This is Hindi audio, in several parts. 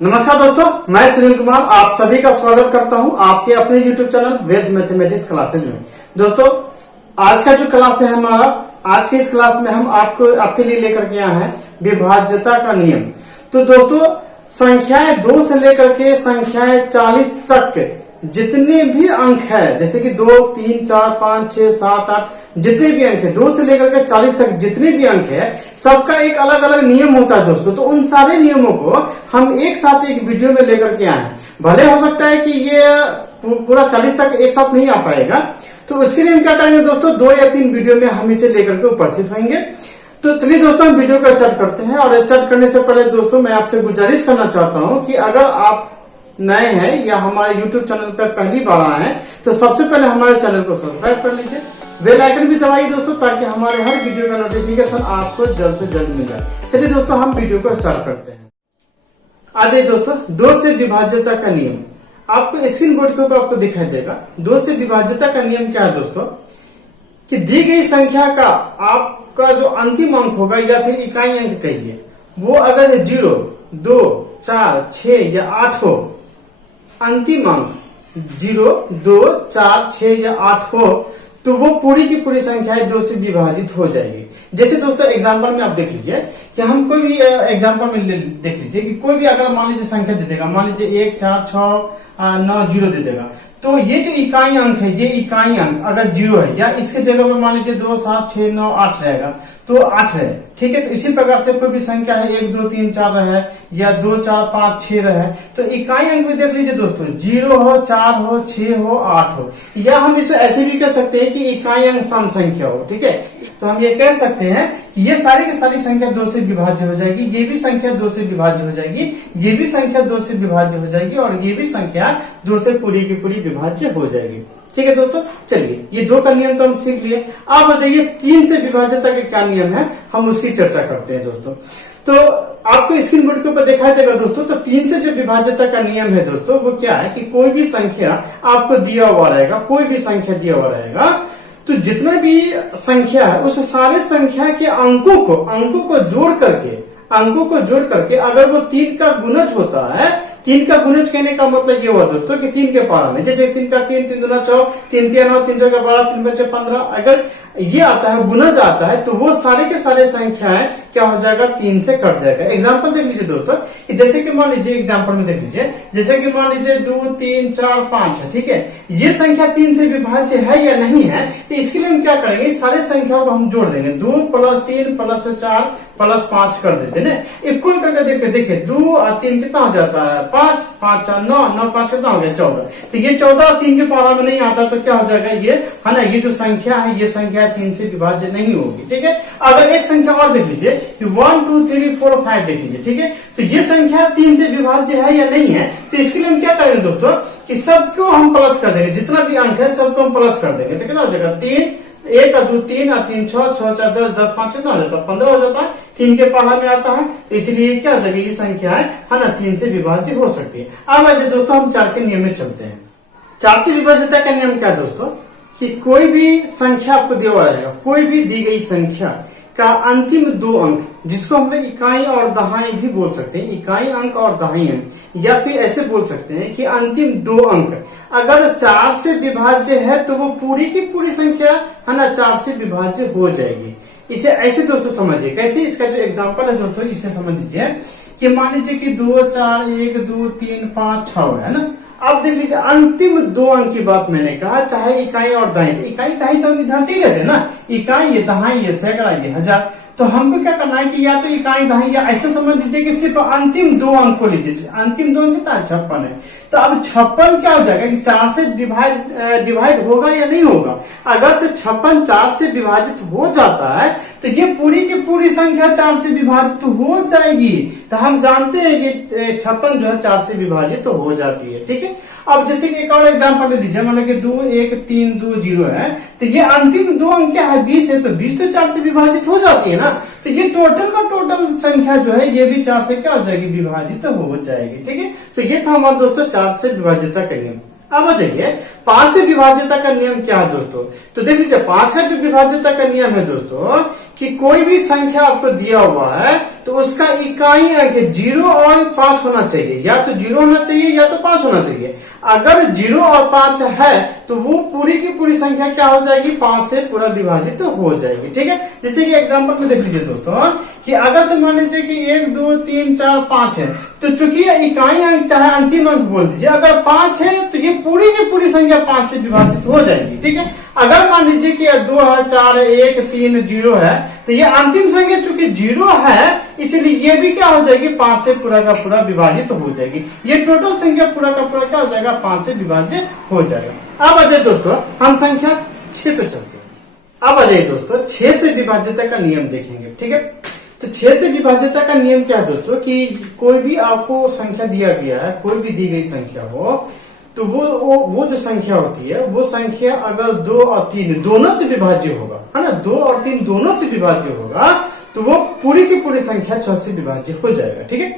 नमस्कार दोस्तों, मैं सुनील कुमार आप सभी का स्वागत करता हूं आपके अपने YouTube चैनल वेद मैथमेटिक्स क्लासेज में। दोस्तों, आज का जो क्लास है हमारा, आज के इस क्लास में हम आपके लिए लेकर के आए हैं विभाज्यता का नियम। तो दोस्तों, संख्याएं 2 से लेकर के संख्याएं 40 तक जितने भी अंक है, जैसे कि 2, 3, 4, 5, 6, 7, 8 जितने भी अंक है, 2 से लेकर के 40 तक जितने भी अंक है, सबका एक अलग अलग नियम होता है दोस्तों। तो उन सारे नियमों को हम एक साथ एक वीडियो में लेकर के आए हैं। भले हो सकता है कि ये पूरा 40 तक एक साथ नहीं आ पाएगा, तो उसके लिए हम क्या करेंगे दोस्तों, 2 या 3 वीडियो में हम इसे लेकर के उपस्थित होंगे। तो चलिए दोस्तों, हम वीडियो को स्टार्ट करते हैं। और स्टार्ट करने से पहले दोस्तों, मैं आपसे गुजारिश करना चाहता हूँ कि अगर आप नए हैं या हमारे YouTube चैनल पर पहली बार आए हैं, तो सबसे पहले हमारे चैनल को सब्सक्राइब कर लीजिए, बेल आइकन भी दबाइए दोस्तों, ताकि हमारे हर वीडियो का नोटिफिकेशन आपको जल्द से जल्द मिल जाए। चलिए दोस्तों, हम वीडियो को स्टार्ट करते हैं। आ जाइए दोस्तों, 2 से विभाज्यता का नियम आपको स्क्रीन बोर्ड के ऊपर आपको दिखाई देगा। 2 से विभाज्यता का नियम क्या है दोस्तों, कि दी गई संख्या का आपका जो अंतिम अंक होगा या फिर इकाई अंक कहिए, वो अगर 0, 2, 4, 6 या 8 हो, अंतिम अंक 0, 2, 4, 6 या 8 हो, तो वो पूरी की पूरी संख्याएं 2 से विभाजित हो जाएगी। जैसे दोस्तों एग्जांपल में आप देख लीजिए कि हम कोई भी एग्जांपल में देख लीजिए कि कोई भी अगर मान लीजिए संख्या दे देगा, मान लीजिए 1, 4, 6, 9, 0 दे देगा, तो ये जो इकाई अंक है, ये इकाई अंक अगर 0 है, या इसके जगह पे मान लीजिए 2, 7, 6, 9, 8 रहेगा, तो 8 रहे। ठीक है, तो इसी प्रकार से कोई भी संख्या है 1, 2, 3, 4 रहे, या 2, 4, 5, 6 रहे, तो इकाई अंक में देख लीजिए दोस्तों, 0 हो, 4 हो, 6 हो, 8 हो, या हम इसे ऐसे भी कह सकते हैं कि इकाई अंक सम संख्या हो। ठीक है, तो हम ये कह सकते हैं कि ये सारी की सारी संख्या 2 से विभाज्य हो जाएगी, ये भी संख्या 2 से विभाज्य हो जाएगी, ये भी संख्या 2 से विभाज्य हो जाएगी, और ये भी संख्या 2 से पूरी की पूरी विभाज्य हो जाएगी। ठीक है दोस्तों, चलिए ये 2 का नियम तो हम सीख लिए। अब हो जाइए 3 से विभाज्यता के क्या नियम है, हम उसकी चर्चा करते हैं दोस्तों। तो आपको स्क्रीन बोर्ड के ऊपर दिखाई देगा दोस्तों। तो 3 से जो विभाज्यता का नियम है दोस्तों, वो क्या है कि कोई भी संख्या आपको दिया हुआ रहेगा, कोई भी संख्या दिया हुआ रहेगा, तो जितना भी संख्या है उस सारे संख्या के अंकों को जोड़ करके अगर वो 3 का गुणज होता है, 3 का गुणज कहने का मतलब ये हुआ दोस्तों कि 3 के पारा में, जैसे 3 का 3, 3 दूना 6, 3 तिया 9, 3 चौका 12, 3 बचे 15, अगर ये आता है, गुणज आता है, तो वो सारे के सारे संख्याएं क्या हो जाएगा, 3 से कट जाएगा। एग्जांपल देख लीजिए दोस्तों, कि जैसे कि मान लीजिए एग्जांपल में देख लीजिए, जैसे कि मान लीजिए 2, 3, 4, 5 है। ठीक है, ये संख्या 3 से विभाज्य है या नहीं है, तो इसके लिए हम क्या करेंगे, सारे संख्याओं को हम जोड़ देंगे। 2 + 3 + 4 + 5 कर देते ना, इक्वल करके देखिए 2 और 3 कितना हो जाता है, 5, 5, 4, 9, 9, 5 कितना हो गया, 14। तो ये 14 और 3 के पारा में नहीं आता, तो क्या हो जाएगा, ये है ना, ये जो संख्या है, ये संख्या 3 से विभाज्य नहीं होगी। ठीक है, अगर एक संख्या और देख लीजिए कि 1, 2, 3, 4, 5 देख लीजिए। ठीक है, तो ये संख्या 3 से विभाज्य है या नहीं है, तो इसके लिए हम क्या करेंगे दोस्तों, कि सबको हम प्लस कर देंगे, जितना भी अंक है सबको हम प्लस कर देंगे। तो कितना हो जाएगा, 3, 1 और 2 3 और 3 6, 6 4 10, 10 5 कितना हो जाता है, 15 हो जाता है, 3 के पारा में आता है, इसलिए क्या हो जाएगा, ये संख्या है ना, 3 से विभाज्य हो सकती है। अब आइए दोस्तों, हम 4 के नियम में चलते हैं। 4 से विभाज्यता का नियम क्या है दोस्तों, कि कोई भी संख्या आपको दिया हुआ रहेगा, कोई भी दी गई संख्या का अंतिम 2 अंक, जिसको हम इकाई और दहाई भी बोल सकते हैं, इकाई अंक और दहाई अंक, या फिर ऐसे बोल सकते हैं कि अंतिम 2 अंक अगर 4 से विभाज्य है, तो वो पूरी की पूरी संख्या है ना 4 से विभाज्य हो जाएगी। इसे ऐसे दोस्तों समझिए, कैसे, इसका जो एग्जांपल है दोस्तों, इसे समझ लीजिए कि मान लीजिए कि 2, 4, 1, 2, 3, 5, 6 है ना। अब देख लीजिए अंतिम 2 अंक की बात मैंने कहा, चाहे इकाई और दहाई, इकाई दहाई तो हम इधर से ही लेते हैं ना, इकाई ये दहाई ये सैकड़ा ये हजार, तो हमको क्या करना है कि या तो इकाई दहाई, या ऐसे समझ लीजिए कि सिर्फ अंतिम 2 अंक को लीजिए। अंतिम 2 अंक कितना है, 56 है। तो अब 56 क्या हो जाएगा कि 4 से डिवाइड होगा या नहीं होगा। अगर से 56 4 से विभाजित हो जाता है, तो ये पूरी की पूरी संख्या 4 से विभाजित हो जाएगी। तो हम जानते हैं कि 56 जो है 4 से विभाजित हो जाती है। ठीक है, अब जैसे कि एक और एग्जांपल ले लीजिए, मतलब कि 2, 1, 3, 2, 0 है, तो ये अंतिम 2 अंक क्या है, 20 है, तो 20 तो 4 से विभाजित हो जाती है ना, तो ये टोटल का टोटल संख्या जो है, ये भी 4 से क्या हो जाएगी, विभाजित हो जाएगी। ठीक है, तो ये था हमारा दोस्तों 4 से विभाज्यता का नियम। अब आ जाइए 5 से विभाज्यता का नियम क्या है दोस्तों। तो देख लीजिए 5 का जो विभाज्यता का नियम है दोस्तों, कि कोई भी संख्या आपको दिया हुआ है, तो उसका इकाई अंक 0 और 5 होना चाहिए, या तो 0 होना चाहिए या तो 5 होना चाहिए। अगर 0 और 5 है तो वो पूरी की पूरी संख्या क्या हो जाएगी, 5 से पूरा विभाजित तो हो जाएगी। ठीक है, जैसे कि एग्जांपल में देख लीजिए दोस्तों कि अगर से मान लीजिए कि 1 2 3 4 5 है, तो चूंकि इकाई अंक चाहे अंतिम अंक बोल दीजिए, अगर 5 है तो ये पूरी की पूरी संख्या 5 से विभाजित हो जाएगी। ठीक है, अगर मान लीजिए कि 2 है, 4 है, 1 3 0 है, तो ये अंतिम संख्या चूंकि 0 है इसलिए ये भी क्या हो जाएगी, 5 से पूरा का पूरा विभाजित हो जाएगी। ये टोटल संख्या पूरा का पूरा क्या हो जाएगा, 5 से विभाजित हो जाएगा। अब आ जाए दोस्तों हम संख्या 6 पे चलते हैं। अब आ जाइए दोस्तों 6 से विभाज्यता का नियम देखेंगे। ठीक है, तो 6 से विभाज्यता का नियम क्या है दोस्तों कि कोई भी आपको संख्या दिया गया है, कोई भी दी गई संख्या हो, तो वो जो संख्या होती है वो संख्या अगर 2 और 3 दोनों से विभाज्य होगा, है ना, 2 और 3 दोनों से विभाज्य होगा तो वो पूरी की पूरी संख्या 6 से विभाज्य हो जाएगा। ठीक है,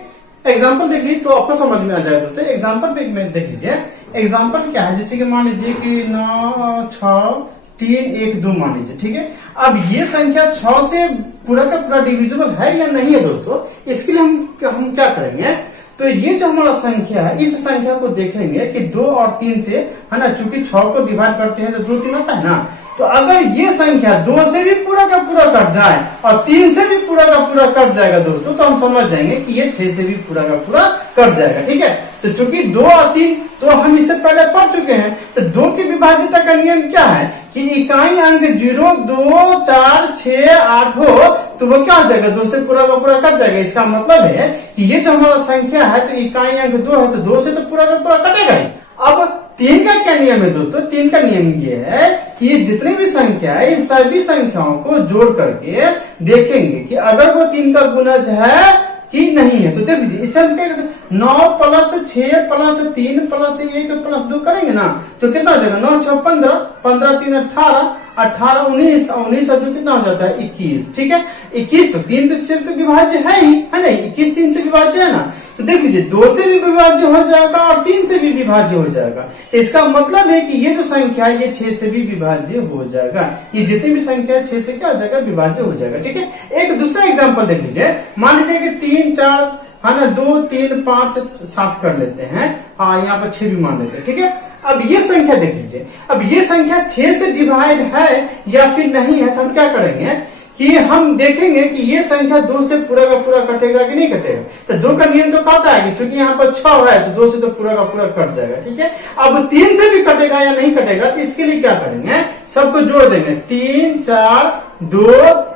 एग्जाम्पल देख लीजिए तो आपको समझ में आ जाएगा दोस्तों। एग्जाम्पल पे देख लीजिए, एग्जाम्पल क्या है, जैसे कि मान लीजिए कि 9 6 3 1 2 मान लीजिए। ठीक है, अब ये संख्या 6 से पूरा का पूरा डिविजिबल है या नहीं है दोस्तों, इसके लिए हम क्या करेंगे, तो ये जो हमारा संख्या है इस संख्या को देखेंगे कि 2 और 3 से, है ना, चूंकि 6 को डिवाइड करते हैं तो 2 3 होता है ना, तो अगर ये संख्या 2 से भी पूरा का पूरा कट जाए और 3 से भी पूरा का पूरा कट जाएगा दोस्तों, तो हम समझ जाएंगे कि ये 6 से भी पूरा का पूरा कट जाएगा। ठीक है, तो चूंकि 2 और 3 तो हम इससे पहले पढ़ चुके हैं, तो 2 की विभाज्यता का नियम क्या है कि इकाई अंक 0 2 4 6 8 हो तो वो क्या हो जाएगा, 2 से पूरा का पूरा कट जाएगा। इसका मतलब है कि ये जो हमारा संख्या है तो इकाई अंक 2 है तो 2 से तो पूरा का पूरा कटेगा ही। अब 3 का क्या नियम है दोस्तों, 3 का नियम ये है कि ये जितनी भी संख्या है इन सभी संख्याओं को जोड़ करके देखेंगे कि अगर वो 3 का गुणज है कि नहीं है। तो देख लीजिए इसे हम क्या करते हैं, 9 प्लस 6 प्लस 3 प्लस 1 प्लस 2 करेंगे ना तो कितना हो जाएगा, 9 6 15 15 3 18 18 19 19 और 2 कितना हो जाता है 21। ठीक है, 21 तो 3 से तो विभाज्य है ही, है ना, 21 3 से विभाज्य है ना, तो देख लीजिए 2 से भी विभाज्य हो जाएगा और 3 से भी विभाज्य हो जाएगा। इसका मतलब है कि ये जो संख्या है ये 6 से भी विभाज्य हो जाएगा। ये जितनी भी संख्या है 6 से क्या हो जाएगा, विभाज्य हो जाएगा। ठीक है, एक दूसरा एग्जांपल देख लीजिए, मान लीजिए कि 3 4 है ना, 2 3 5 7 कर लेते हैं, यहाँ पर 6 भी मान लेते हैं। ठीक है, अब ये संख्या देख लीजिए, अब ये संख्या 6 से डिवाइड है या फिर नहीं है, तो हम क्या करेंगे कि हम देखेंगे कि ये संख्या 2 से पूरा का पूरा कटेगा कि नहीं कटेगा। तो 2 का नियम तो कहता है कि चूंकि यहाँ पर 6 है तो 2 से तो पूरा का पूरा कट जाएगा। ठीक है, अब 3 से भी कटेगा या नहीं कटेगा, तो इसके लिए क्या करेंगे, सबको जोड़ देंगे, 3 4 2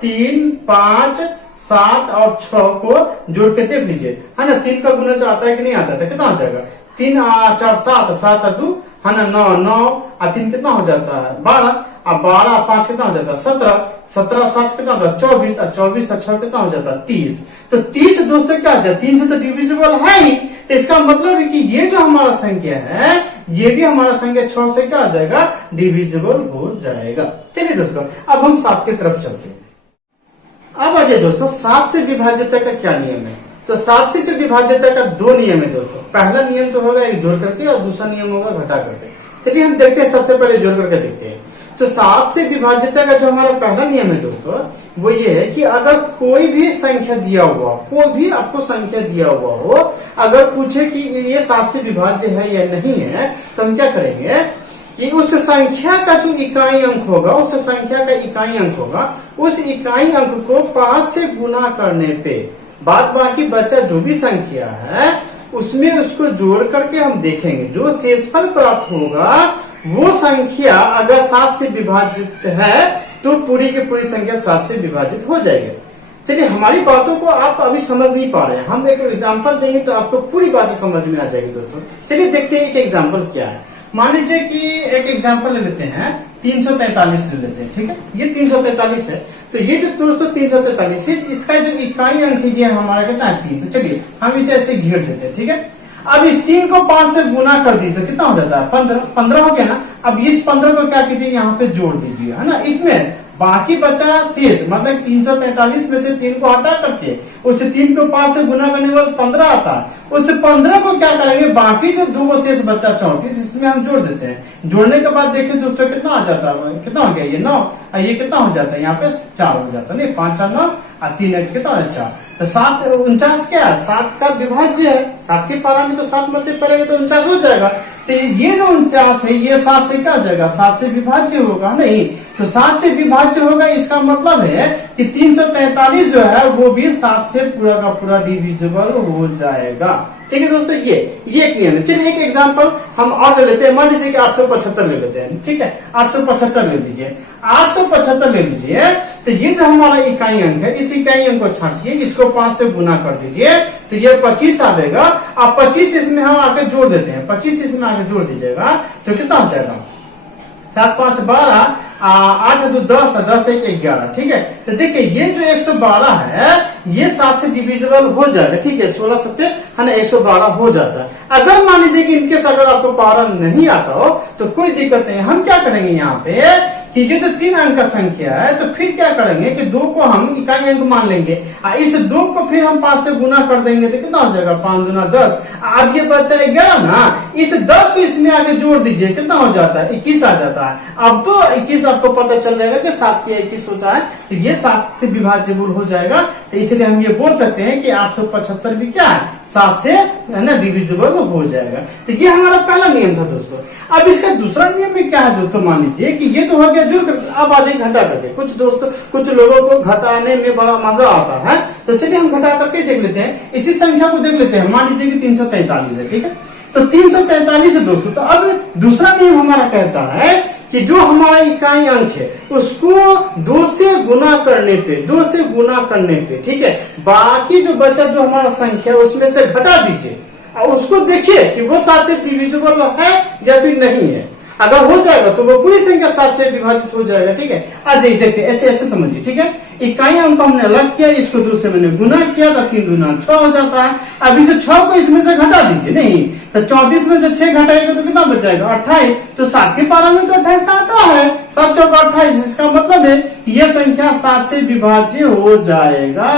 3 5 7 और 6 को जोड़ के देख लीजिए, है ना, 3 का गुणज आता है कि नहीं आता है, कितना हो जाएगा, 3 4 7 7 और 2 है ना 9 9 और 3 कितना हो जाता है 12 और 12 और 5 कितना हो जाता है 17 17 7 कितना होता है 24 और 24 और 6 कितना हो जाता है 30। तो 30 दोस्तों क्या हो जाए, 3 से तो डिविजिबल है ही, तो इसका मतलब है कि ये जो हमारा संख्या है ये भी हमारा संख्या 6 से क्या हो जाएगा, डिविजिबल हो जाएगा। चलिए दोस्तों अब हम 7 की तरफ चलते हैं। अब आ जाए दोस्तों 7 से विभाज्यता का क्या नियम है, तो 7 से जो विभाज्यता का 2 नियम है दोस्तों। पहला नियम तो होगा एक जोड़ करके और दूसरा नियम होगा घटा करके। चलिए हम देखते हैं, सबसे पहले जोड़ करके देखते हैं। तो 7 से विभाज्यता का जो हमारा पहला नियम है दोस्तों वो ये है कि अगर कोई भी संख्या दिया हुआ, कोई भी आपको संख्या दिया हुआ हो, अगर पूछे कि ये 7 से विभाज्य है या नहीं है, तो हम क्या करेंगे कि उस संख्या का जो इकाई अंक होगा, उस संख्या का इकाई अंक होगा, उस इकाई अंक को 5 से गुना करने पे बाद बाकी बचा जो भी संख्या है उसमें उसको जोड़ करके हम देखेंगे, जो शेषफल प्राप्त होगा वो संख्या अगर 7 से विभाजित है तो पूरी की पूरी संख्या 7 से विभाजित हो जाएगी। चलिए हमारी बातों को आप अभी समझ नहीं पा रहे हैं, हम एक एग्जांपल देंगे तो आपको पूरी बातें समझ में आ जाएगी दोस्तों। चलिए देखते हैं एक एग्जांपल क्या है। मान लीजिए कि एक एग्जांपल ले लेते हैं, 343 ले लेते हैं। ठीक है, ये 343 है, तो ये जो दोस्तों 343 है इसका जो इकाई अंक है हमारा कितना है 3। तो चलिए हम इसे ऐसे घेर देते हैं। ठीक है, अब इस 3 को 5 से गुना कर दीजिए तो कितना हो जाता है 15 हो गया ना। अब इस 15 को क्या कीजिए यहाँ पे जोड़ दीजिए, है ना, इसमें बाकी बचा शेष, मतलब 343 में से 3 को हटा करके उस 3 को 5 से गुना करने के बाद 15 आता है। उस 15 को क्या करेंगे, बाकी जो 2 शेष बचा 34 इसमें हम जोड़ देते हैं। जोड़ने के बाद देखिए दोस्तों कितना आ जाता है, कितना हो गया ये 9, ये कितना हो जाता है यहाँ पे 4 हो जाता है, नहीं 5 4 9 और 3 अंक कितना है 4। तो 7 49 क्या है 7 का विभाज्य है। 7 के पारा में तो 7 मत पड़ेगा तो 49 हो जाएगा। तो ये जो 49 है ये 7 से क्या हो जाएगा 7 से विभाज्य होगा नहीं। तो 7 से विभाज्य होगा इसका मतलब है कि 343 जो है वो भी 7 से पूरा का पूरा डिविजिबल हो जाएगा। ठीक है दोस्तों, ये एक नियम है। चलिए एक एग्जांपल हम और ले लेते हैं। मान लीजिए कि 875 ले लेते हैं। ठीक है 875 ले लीजिए। 875 ले लीजिए तो ये जो हमारा इकाई अंक है इस इकाई अंक को छांटिए, इसको 5 से गुना कर दीजिए तो ये 25 आएगा। अब 25 इसमें हम आके जोड़ देते हैं। 25 इसमें आके जोड़ दीजिएगा तो कितना हो जाएगा 7 5 12 8 2 10 10 1 11। ठीक है तो देखिए ये जो 112 है ये 7 से डिविजिबल हो जाएगा। ठीक है 16 7 है ना 112 हो जाता है। अगर मान लीजिए कि इनकेस अगर आपको पारा नहीं आता हो तो कोई दिक्कत नहीं। हम क्या करेंगे यहाँ पे कि ये तो 3 अंक का संख्या है तो फिर क्या करेंगे कि 2 को हम इकाई अंक मान लेंगे। इस 2 को फिर हम 5 से गुना कर देंगे तो कितना हो जाएगा 5 दूना 10। अब ये बच्चा 11 ना, इस 10 को इसमें आगे जोड़ दीजिए कितना हो जाता है 21 आ जाता है। अब तो 21 आपको पता चल जाएगा कि 7 के 21 होता है तो ये 7 से विभाज्य हो जाएगा। तो इसलिए हम ये बोल सकते हैं कि 875 भी क्या है 7 से है ना डिविजिबल हो जाएगा। तो ये हमारा पहला नियम था दोस्तों। अब इसका दूसरा नियम में क्या है दोस्तों, मान लीजिए कि ये तो हो गया जोड़ करके, अब आ जाए घटा करके। कुछ लोगों को घटाने में बड़ा मजा आता है तो चलिए हम घटा करके देख लेते हैं। इसी संख्या को देख लेते हैं। मान लीजिए कि 343 है। ठीक है तो 343 है दोस्तों। तो अब दूसरा नियम हमारा कहता है कि जो हमारा इकाई अंक है उसको 2 से गुना करने पे ठीक है बाकी जो बचा जो हमारा संख्या है उसमें से घटा दीजिए और उसको देखिए कि वो 7 से डिविजिबल है या फिर नहीं है। अगर हो जाएगा तो वो पूरी संख्या 7 से विभाजित हो जाएगा। ठीक है आ जाइए देखते हैं ऐसे समझिए। ठीक है इकाई अंक हमने अलग किया, इसको 2 से मैंने गुना किया तो 3 दूना 6 हो जाता है। अब इसे 6 को इसमें से घटा दीजिए। नहीं तो 34 में से 6 घटाएगा तो कितना बच जाएगा 28। तो 7 के पारा में तो 28 आता है। 7 चौक 28 इसका मतलब है यह संख्या 7 से विभाज्य हो जाएगा।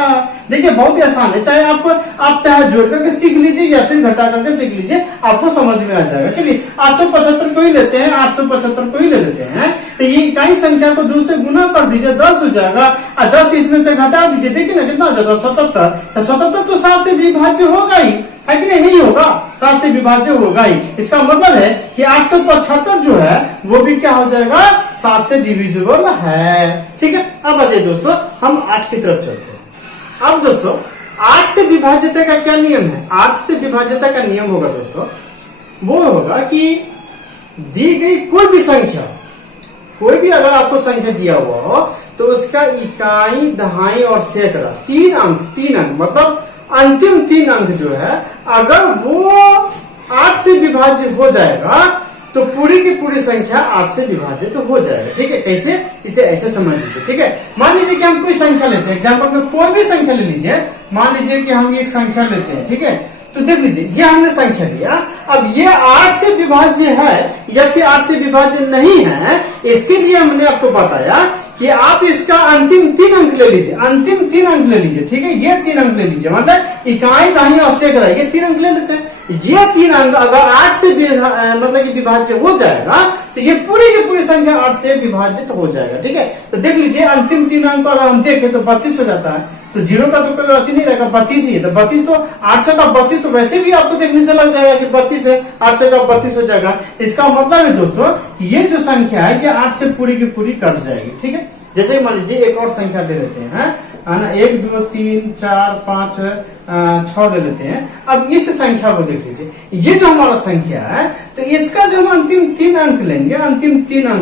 देखिए बहुत ही आसान है। चाहे आप चाहे जोड़ करके सीख लीजिए या फिर घटा करके सीख लीजिए, आपको समझ में आ जाएगा। चलिए 875 को ही लेते हैं। 875 को ही ले लेते हैं तो ये इकाई संख्या को 2 से गुना कर दीजिए 10 हो जाएगा और 10 इसमें से घटा दीजिए। देखिए ना कितना हो जाता है 77। तो 77 तो 7 से विभाज्य होगा ही है कि नहीं होगा 7 से विभाज्य होगा ही। इसका मतलब है कि 875 जो है वो भी क्या हो जाएगा 7 से डिविजिबल है। ठीक है अब आ जाइए दोस्तों हम 8 की तरफ चलते हैं। अब दोस्तों 8 से विभाज्यता का क्या नियम है। 8 से विभाज्यता का नियम होगा दोस्तों वो होगा कि दी गई कोई भी अगर आपको संख्या दिया हुआ हो तो उसका इकाई दहाई और सैकड़ा 3 अंक मतलब अंतिम 3 अंक जो है अगर वो 8 से विभाज्य हो जाएगा तो पूरी की पूरी संख्या 8 से विभाजित तो हो जाएगा। ठीक है कैसे इसे ऐसे समझ लीजिए। ठीक है मान लीजिए कि हम कोई संख्या लेते हैं। एग्जाम्पल में कोई भी संख्या ले लीजिए। मान लीजिए कि हम एक संख्या लेते हैं। ठीक है तो देख लीजिए ये हमने संख्या लिया। अब ये 8 से विभाज्य है या फिर 8 से विभाज्य नहीं है, इसके लिए हमने आपको बताया कि आप इसका अंतिम 3 अंक ले लीजिए। अंतिम 3 अंक ले लीजिए। ठीक है ये 3 अंक ले लीजिए मतलब इकाई दाहिनी और सैकड़ा ये 3 अंक ले लेते हैं। ये 3 अंक अगर 8 से मतलब कि विभाज्य हो जाएगा तो ये पूरी की पूरी संख्या 8 से विभाजित हो जाएगा। ठीक है तो देख लीजिए अंतिम 3 अंक अगर हम देखें तो 32 हो जाता है। तो 0 का तो कोई अति नहीं रहेगा 32 ही है। तो 32 तो 800 का 32 तो वैसे भी आपको देखने से लग जाएगा कि 32 है। 800 का 32 हो जाएगा। इसका मतलब है दोस्तों ये जो संख्या है ये 8 से पूरी की पूरी कट जाएगी। ठीक है जैसे मान लीजिए एक और संख्या ले लेते हैं है ना 1 2 3 4 5 6 ले लेते हैं। अब इस संख्या को देख लीजिए। ये जो हमारा संख्या है तो इसका जो हम अंतिम 3 अंक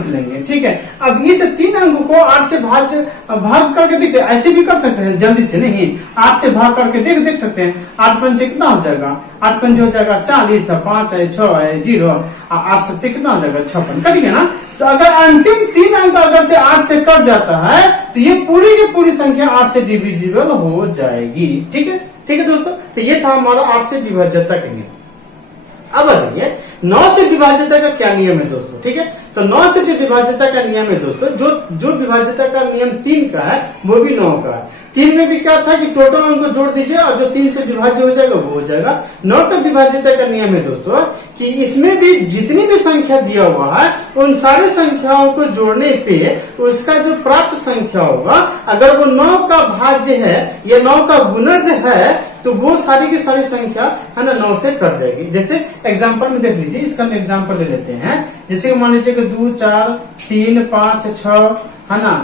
लेंगे। ठीक है अब इस 3 अंक को 8 से भाग करके देखते हैं। ऐसे भी कर सकते हैं जल्दी से नहीं 8 से भाग करके देख सकते हैं। 8 पंचे कितना हो जाएगा 8 पंचे हो जाएगा 40 है 5 है 6 है 0 8 सत्ते कितना हो जाएगा 56 कट गया ना। तो अगर अंतिम 3 अंक अगर से 8 से कट जाता है तो ये पूरी की पूरी संख्या 8 से डिविजिबल हो जाएगी। ठीक है दोस्तों तो ये था हमारा 8 से विभाज्यता का नियम। अब आ जाइए 9 से विभाज्यता का क्या नियम है दोस्तों। ठीक है तो 9 से जो विभाज्यता का नियम है दोस्तों जो विभाज्यता का नियम 3 का है वो भी 9 का है। 3 में भी क्या था कि टोटल अंक को जोड़ दीजिए और जो 3 से विभाज्य हो जाएगा वो हो जाएगा। 9 का विभाज्यता का नियम है दोस्तों कि इसमें भी जितनी भी संख्या दिया हुआ है उन सारी संख्याओं को जोड़ने पे उसका जो प्राप्त संख्या होगा, अगर वो 9 का भाज्य है या 9 का गुणज है तो वो सारी की सारी संख्या है ना 9 से कट जाएगी। जैसे एग्जांपल में देख लीजिए, इसका हम एग्जांपल ले लेते हैं। जैसे मान लीजिए कि 2 4 3 5 6 है ना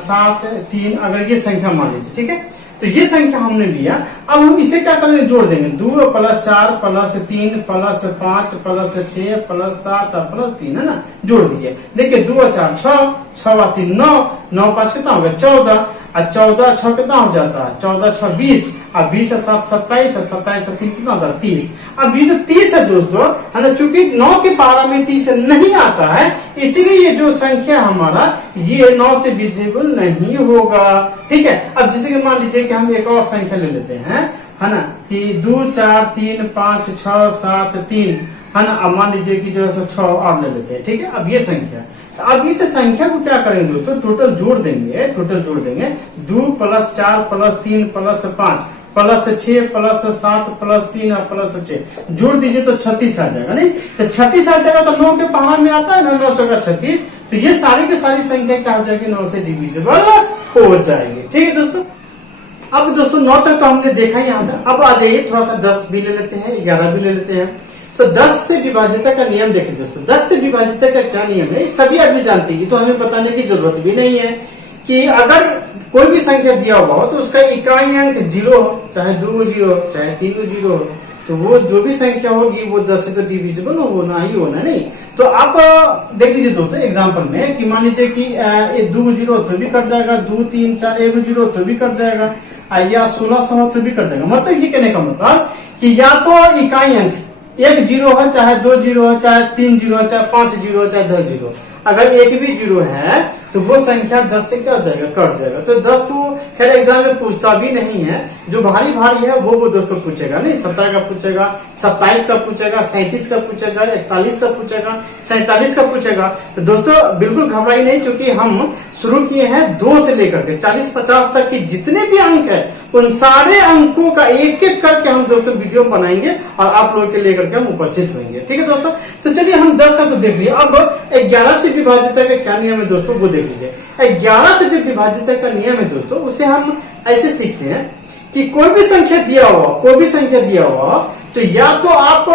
7 3, अगर ये संख्या मान लीजिए, ठीक है, तो ये संख्या हमने लिया। अब हम इसे क्या करेंगे, जोड़ देंगे। 2 + 4 + 3 + 5 + 6 + 7 + 3 है ना, जोड़ दिए। देखिए 2 × 4 6, 6 × 3 9, 9 × 5 कितना हो गया 14, और 14 6 कितना हो जाता है 14 6 20, अब 20 × 7 27, 27 × 3 कितना होता है 30। अब ये जो 30 है दोस्तों है ना, चूंकि 9 के पारा में 30 नहीं आता है, इसीलिए ये जो संख्या हमारा ये 9 से डिविजिबल नहीं होगा। ठीक है, अब जैसे कि मान लीजिए कि हम एक और संख्या ले लेते हैं, है ना, कि 2 4 3 5 6 7 3 है ना। अब मान लीजिए कि जो है 6 और ले लेते हैं। ठीक है, अब ये संख्या, तो अब इस संख्या को क्या करेंगे दोस्तों, टोटल जोड़ देंगे। 2 + 4 + 3 + 5 + 6 + 7 + 3 + 6 जोड़ दीजिए तो 36 आ जाएगा। नहीं तो 36 आ जाएगा, तो 9 के पहाड़ में आता है ना, 9 × 4 = 36, तो ये सारी की सारी संख्या क्या हो जाएगी 9 से डिविजिबल हो जाएगी। ठीक है दोस्तों, अब दोस्तों 9 तक तो हमने देखा ही यहाँ तक। अब आ जाइए थोड़ा सा 10 भी ले लेते हैं, 11 भी ले लेते हैं। तो 10 से विभाजिता का नियम देखिए दोस्तों। 10 से विभाजिता का क्या नियम है, सभी आदमी जानते हैं, तो हमें बताने की जरूरत भी नहीं है कि अगर कोई भी संख्या दिया हुआ हो तो उसका इकाई अंक 0 हो, चाहे 2 0 चाहे 3 0 हो, तो वो जो भी संख्या होगी वो 10 से तो डिविजिबल होना ही होना। नहीं तो आप देख लीजिए दोस्तों एग्जांपल में कि मान लीजिए कि 2 0 तो भी कट जाएगा, 2 3 4 1 0 तो भी कट जाएगा, या 1600 तो भी कट जाएगा। मतलब ये कहने का मतलब कि या तो इकाई अंक 1 0 है, चाहे 2 0 है, चाहे 3 0 है, चाहे 5 0 है, चाहे 10 0, अगर एक भी 0 है तो वो संख्या 10 से क्या हो जाएगा, कट जाएगा। तो 10 तो खैर एग्जाम में पूछता भी नहीं है, जो भारी भारी है वो दोस्तों पूछेगा। नहीं 17 का पूछेगा, 27 का पूछेगा, 37 का पूछेगा, 41 का पूछेगा, 47 का पूछेगा। तो दोस्तों बिल्कुल घबराई नहीं, क्योंकि हम शुरू किए हैं 2 से लेकर के 40 50 तक के जितने भी अंक है उन सारे अंकों का एक एक करके हम दोस्तों वीडियो बनाएंगे और आप लोगों के लेकर के हम उपस्थित होंगे। ठीक है दोस्तों, तो चलिए हम 10 का तो देख लिया। अब 11 से विभाजिता का क्या नियम है दोस्तों वो देख लीजिए। 11 से जो विभाजिता का नियम है दोस्तों उसे हम ऐसे सीखते हैं कि कोई भी संख्या दिया हुआ तो या तो आप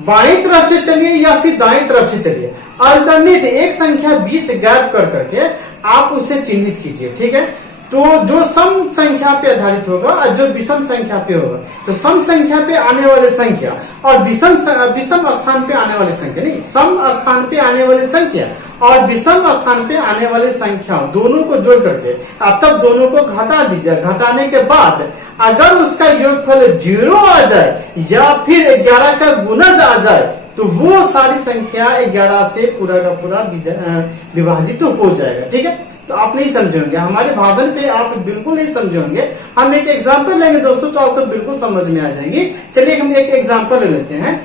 बाईं तरफ से चलिए या फिर दाईं तरफ से चलिए, अल्टरनेट एक संख्या बीच गैप कर करके आप उसे चिन्हित कीजिए। ठीक है, तो जो सम संख्या पे आधारित होगा और जो विषम संख्या पे होगा, तो सम संख्या पे आने वाली संख्या और विषम स्थान पे आने वाली संख्या, नहीं सम स्थान पे आने वाली संख्या और विषम स्थान पे आने वाली संख्या दोनों को जोड़ करके आप तब दोनों को घटा दीजिए। घटाने के बाद अगर उसका योगफल 0 आ जाए या फिर 11 का गुणज आ जाए तो वो सारी संख्या 11 से पूरा का पूरा विभाजित हो जाएगा। ठीक है, तो आप नहीं समझेंगे, हमारे भाषण पे आप बिल्कुल नहीं समझेंगे। हम एक एग्जांपल लेंगे दोस्तों तो आपको बिल्कुल समझ में आ जाएगी। चलिए हम एक एग्जांपल ले लेते हैं,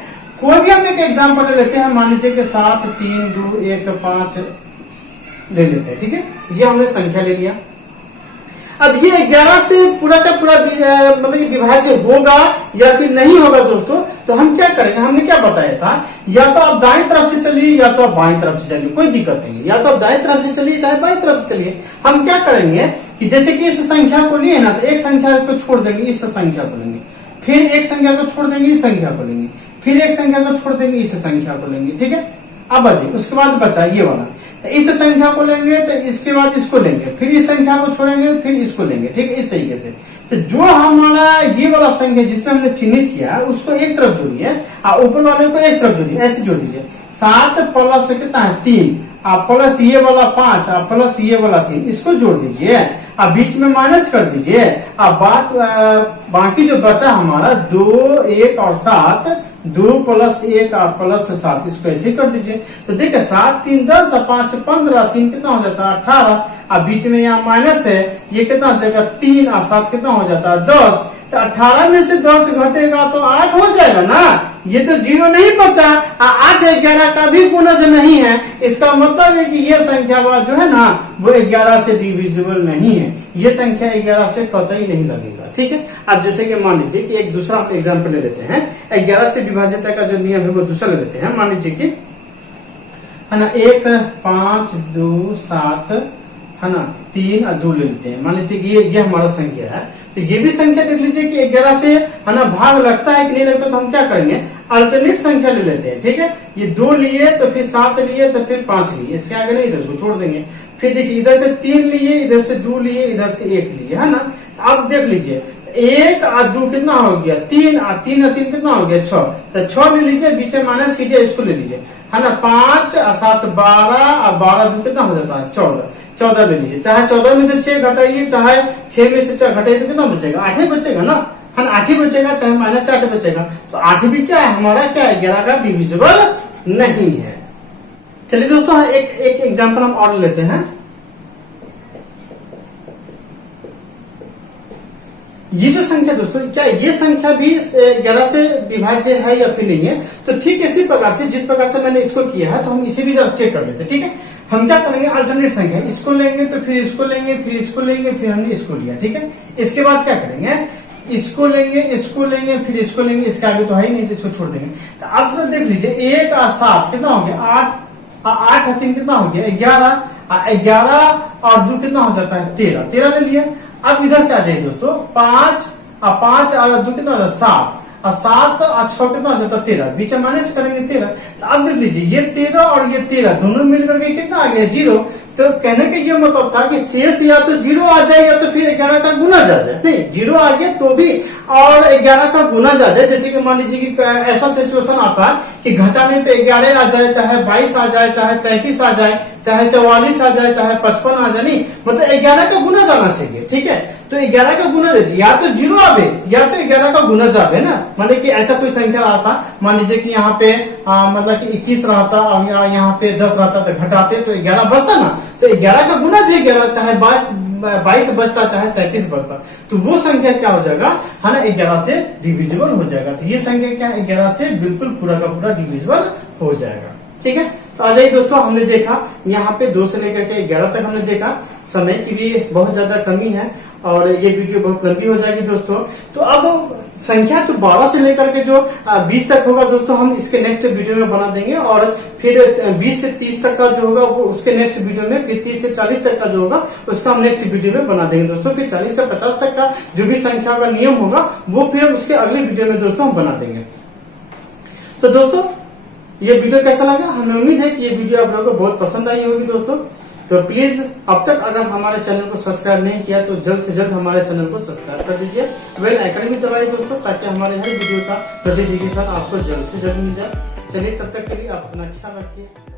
कोई भी हम एक एग्जांपल ले लेते हैं। मान लीजिए कि 7 3 2 1 5 ले लेते हैं। ठीक है, ये हमने संख्या ले लिया। अब ये 11 से पूरा का पूरा मतलब विभाज्य होगा या फिर नहीं होगा दोस्तों, तो हम क्या करेंगे, हमने क्या बताया था, या तो आप दाएं तरफ से चलिए या तो आप बाएं तरफ से चलिए, कोई दिक्कत नहीं है। या तो आप दाएं तरफ से चलिए चाहे बाएं तरफ से चलिए। हम क्या करेंगे कि जैसे कि इस संख्या को लिए ना, तो एक संख्या को छोड़ देंगे, इस संख्या को लेंगे, फिर एक संख्या को छोड़ देंगे, इस संख्या को लेंगे, फिर एक संख्या को छोड़ देंगे, इस संख्या को लेंगे। ठीक है, अब आइए उसके बाद बचा ये वाला, इस संख्या को लेंगे तो इसके बाद इसको लेंगे, फिर इस संख्या को छोड़ेंगे फिर इसको लेंगे। ठीक है, इस तरीके से। तो जो हमारा ये वाला संख्या जिसमें हमने चिन्हित किया उसको एक तरफ जोड़िए और ऊपर वाले को एक तरफ जोड़िए, ऐसे जोड़ दीजिए। 7 प्लस कितना है 3, आप प्लस ये वाला 5 आप प्लस ये वाला 3, इसको जोड़ दीजिए। अब बीच में माइनस कर दीजिए। अब बाकी जो बचा हमारा 2 1 और 7, 2 + 1 + 7, इसको ऐसे कर दीजिए। तो देखिए 7 3 10 5 15, 3 कितना हो जाता है 18। अब बीच में यहाँ माइनस है, ये कितना हो जाएगा 3 और 7 कितना हो जाता है 10। तो 18 में से 10 घटेगा तो 8 हो जाएगा ना। ये तो 0 नहीं बचा, 8 11 का भी गुणज नहीं है। इसका मतलब है कि ये संख्या जो है ना वो 11 से डिविजिबल नहीं है। ये संख्या 11 से कतई नहीं लगेगा। ठीक है, अब जैसे कि मान लीजिए कि एक दूसरा एग्जाम्पल ले लेते हैं। 11 से विभाजित का जो नियम है वो दूसरा ले लेते हैं। मान लीजिए कि है ना 1 5 2 7 है ना 3 और 2 ले लेते हैं। मान लीजिए कि ये हमारा संख्या है, तो ये भी संख्या देख लीजिए कि 11 से है ना भाग लगता है कि नहीं लगता, तो हम क्या करेंगे अल्टरनेट संख्या ले लेते हैं। ठीक है, ये 2 लिए तो फिर 7 लिए तो फिर 5 लिए, इसके आगे नहीं, इधर को छोड़ देंगे। फिर देखिए इधर से 3 लिए, इधर से 2 लिए, इधर से 1 लिए, है ना। अब देख लीजिए 1 और 2 कितना हो गया 3 और 3 और 3 कितना हो गया 6, तो 6 ले लीजिए, बीच में माइनस कीजिए, इसको ले लीजिए, है ना। 5 और 7 12 और 12 2 कितना हो जाता है 14, 14 ले लीजिए। चाहे 14 में से 6 घटाइए, चाहे 6 में से 4 घटाइए, तो कितना बचेगा 8 ही बचेगा ना, है ना। 8 ही बचेगा, चाहे माइनस 8 बचेगा। तो 8 भी क्या है हमारा, क्या है 11 का डिविजिबल नहीं है। चलिए दोस्तों एक एग्जांपल हम और लेते हैं। ये जो संख्या दोस्तों, क्या ये संख्या भी 11 से विभाज्य है या फिर नहीं है, तो ठीक इसी प्रकार से जिस प्रकार से मैंने इसको किया है, तो हम इसे भी जरा चेक कर लेते हैं। ठीक है, हम क्या करेंगे अल्टरनेट संख्या, इसको लेंगे तो फिर इसको लेंगे, फिर इसको लेंगे, फिर हमने इसको लिया। ठीक है, इसके बाद क्या करेंगे इसको लेंगे, इसको लेंगे, फिर इसको लेंगे, इसके आगे तो है ही नहीं, तो इसको छोड़ देंगे। तो अब तो देख लीजिए 1 और 7 कितना हो गया 8 और 3 कितना हो गया 11, 11 और 2 कितना हो जाता है 13, 13 ले लिया। अब इधर से आ जाइए दोस्तों 5 और 2 कितना हो जाता है 7, और 7 और 6 कितना हो जाता है 13, बीच में माइनस करेंगे 13। तो अब देख लीजिए ये 13 और ये 13 दोनों मिलकर के कितना आ गया 0। तो कहने का ये मतलब था कि शेष या तो 0 आ जाए या तो फिर 11 का गुना जा जाए। नहीं, 0 आ गया तो भी और 11 का गुना जा जाए। जैसे कि मान लीजिए कि ऐसा सिचुएशन आता है कि घटाने पे 11 आ जाए, चाहे 22 आ जाए, चाहे 33 आ जाए, चाहे 44 आ जाए, चाहे 55 आ जाए, नहीं मतलब 11 का गुना जाना चाहिए। ठीक है, तो 11 का गुना देती या तो 0 आवे या तो 11 का गुना जावे ना। मतलब कि ऐसा कोई संख्या रहा था, मान लीजिए कि यहाँ पे मतलब कि 21 रहता और यहाँ पे 10 रहता, तो घटाते तो 11 बचता ना। तो 11 का गुना से 11, चाहे 22 बचता, चाहे 33 बचता, तो वो संख्या क्या हो जाएगा है ना 11 से डिविजिबल हो जाएगा। तो ये संख्या क्या 11 से बिल्कुल पूरा का पूरा डिविजिबल हो जाएगा। ठीक है, तो आ जाइए दोस्तों, हमने देखा यहाँ पे 2 से लेकर के 11 तक हमने देखा। समय की भी बहुत ज्यादा कमी है और ये वीडियो बहुत लंबी हो जाएगी दोस्तों। तो अब संख्या तो 12 से लेकर के जो 20 तक होगा दोस्तों, हम इसके नेक्स्ट वीडियो में बना देंगे। और फिर 20 से 30 तक का जो होगा वो उसके नेक्स्ट वीडियो में, फिर 30 से 40 तक का जो होगा उसका हम नेक्स्ट वीडियो में बना देंगे दोस्तों। फिर 40 से 50 तक का जो भी संख्या का नियम होगा वो फिर उसके अगले वीडियो में दोस्तों हम बना देंगे। तो दोस्तों ये वीडियो कैसा लगा, हमें उम्मीद है कि ये वीडियो आप लोगों को बहुत पसंद आई होगी दोस्तों। तो प्लीज अब तक अगर हमारे चैनल को सब्सक्राइब नहीं किया तो जल्द से जल्द हमारे चैनल को सब्सक्राइब कर दीजिए, बेल आइकन भी दबाइए दोस्तों, ताकि हमारे हर वीडियो का नोटिफिकेशन आपको जल्द से जल्द मिल जाए। चलिए तब तक के लिए आप अपना ख्याल रखिए।